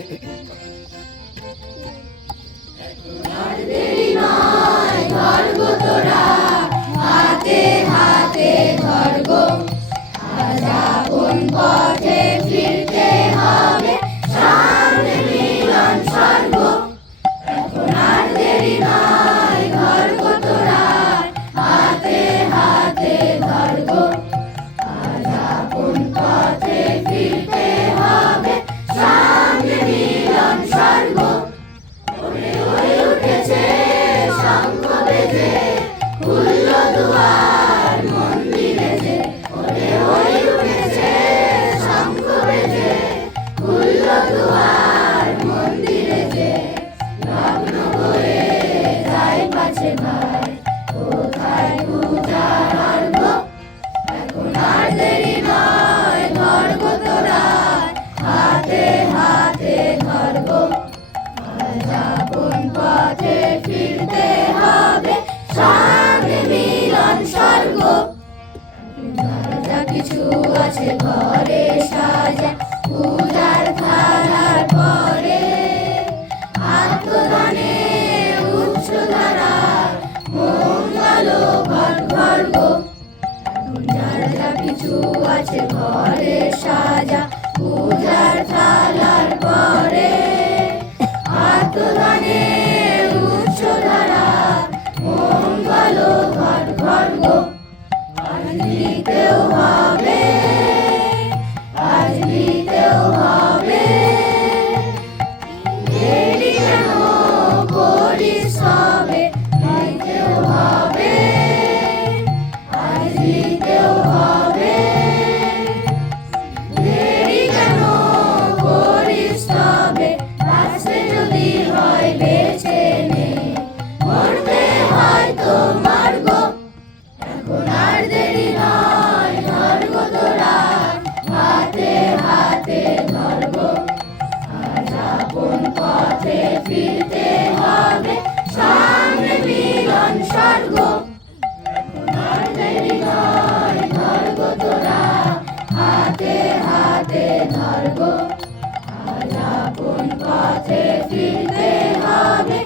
আর দেরি নয়, ধর গো তোরা, হাতে হাতে ধর গো। আজ আপন পথে ফিরতে হবে, সামনে মিলন স্বর্গ। এখন আর দেরি নয়, ধর গো তোরা, হাতে হাতে ধর গো। আজ আপন পথে ফিরতে হবে, সামনে মিলন স্বর্গ। ওরে হয়ে উঠেছে শঙ্খ বেজে, খুলল দুয়ার মন্দিরে যে। ওরে হয়ে উঠেছে শঙ্খ বেজে, খুলল দুয়ার মন্দিরে যে। লগ্ন হয়ে যাই পাছে ভাই, কোথায় পূজার অর্ঘ্য। এখন আর দেরি নয়, ধর গো তোরা, হাতে হাতে ধর গো। আজ আপন পথে ফিরতে হবে, সামনে মিলন স্বর্গ। যা কিছু আছে ঘরে সাজা, পূজার থালার পরে আত্মদানে উচ্চ ধারা, মঙ্গল ঘর ঘর গো। যার যা কিছু আছে ঘরে সাজা, পূজার থালার পরে আত্মদানে উচ্চ ধারা, মঙ্গল ঘর ঘর গো। আজ দিতেও হবে, আজ দিতেও হবে, দেরি কেন করিস তবে, দিতেও হবে, আজ দিতেও হবে, দেরি কেন করিস তবে। বাঁচতে যদি হয় বেঁচে নে, মরতে হয়তো মরব। এখন আর দেরি নয়, ধর গো তোরা, হাতে হাতে ধর গো। আজ আপন পথে ফিরতে হবে, সামনে মিলন স্বর্গ। এখন আর দেরি নয়, ধর গো তোরা, হাতে হাতে ধর গো। আজ আপন পথে ফিরতে হবে,